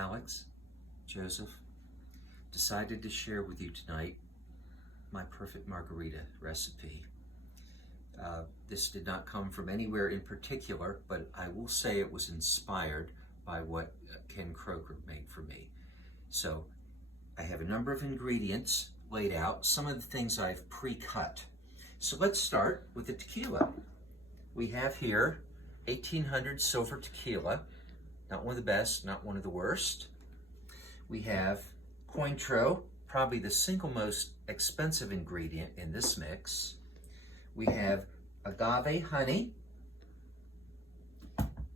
Alex, Joseph, decided to share with you tonight my perfect margarita recipe. This did not come from anywhere in particular, but I will say it was inspired by what Ken Croker made for me. So I have a number of ingredients laid out, some of the things I've pre-cut. So let's start with the tequila. We have here 1800 silver tequila, not one of the best, not one of the worst. We have Cointreau, probably the single most expensive ingredient in this mix. We have agave honey,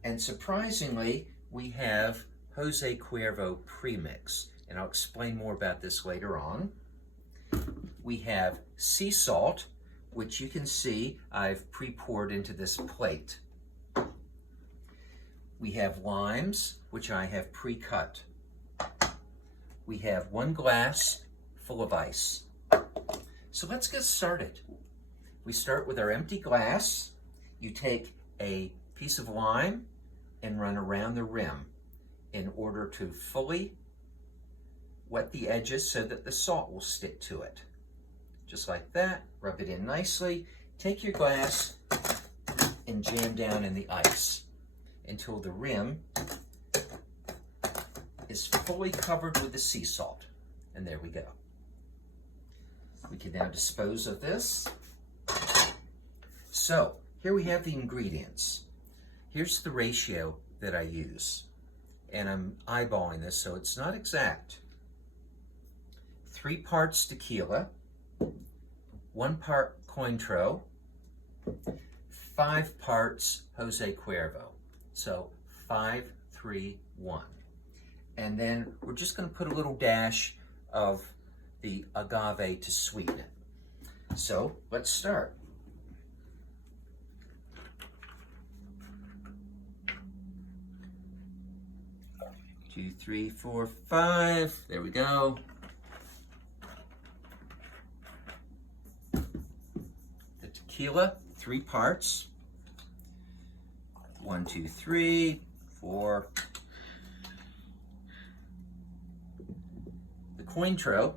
and surprisingly, we have Jose Cuervo premix, and I'll explain more about this later on. We have sea salt, which you can see I've pre-poured into this plate. We have limes, which I have pre-cut. We have 1 glass full of ice. So let's get started. We start with our empty glass. You take a piece of lime and run around the rim in order to fully wet the edges so that the salt will stick to it. Just like that, rub it in nicely. Take your glass and jam down in the ice until the rim is fully covered with the sea salt. And there we go. We can now dispose of this. So here we have the ingredients. Here's the ratio that I use. And I'm eyeballing this, so it's not exact. 3 parts tequila, 1 part Cointreau, 5 parts Jose Cuervo. So 5, 3, 1. And then we're just going to put a little dash of the agave to sweeten it. So let's start. Two, 3, 4, 5. There we go. The tequila, 3 parts. 1, 2, 3, 4. The Cointreau,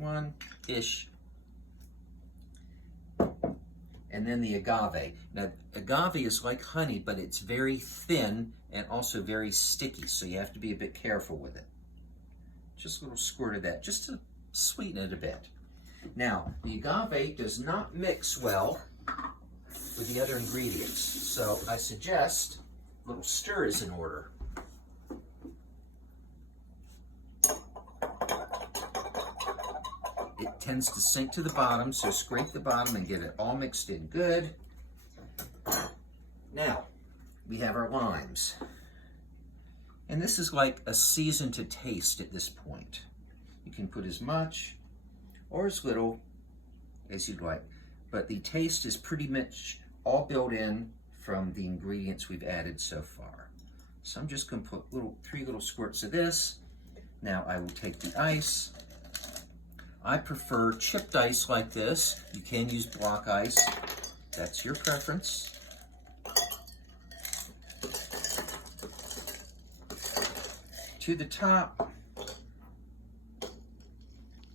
1-ish. And then the agave. Now, agave is like honey, but it's very thin and also very sticky, so you have to be a bit careful with it. Just a little squirt of that, just to sweeten it a bit. Now, the agave does not mix well with the other ingredients, so I suggest a little stir is in order. It tends to sink to the bottom, so scrape the bottom and get it all mixed in good. Now, we have our limes. And this is like a season to taste at this point. You can put as much or as little as you'd like, but the taste is pretty much all built in from the ingredients we've added so far. So I'm just going to put 3 little squirts of this. Now I will take the ice. I prefer chipped ice like this. You can use block ice. That's your preference. To the top.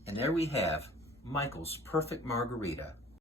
And there we have Michael's perfect margarita.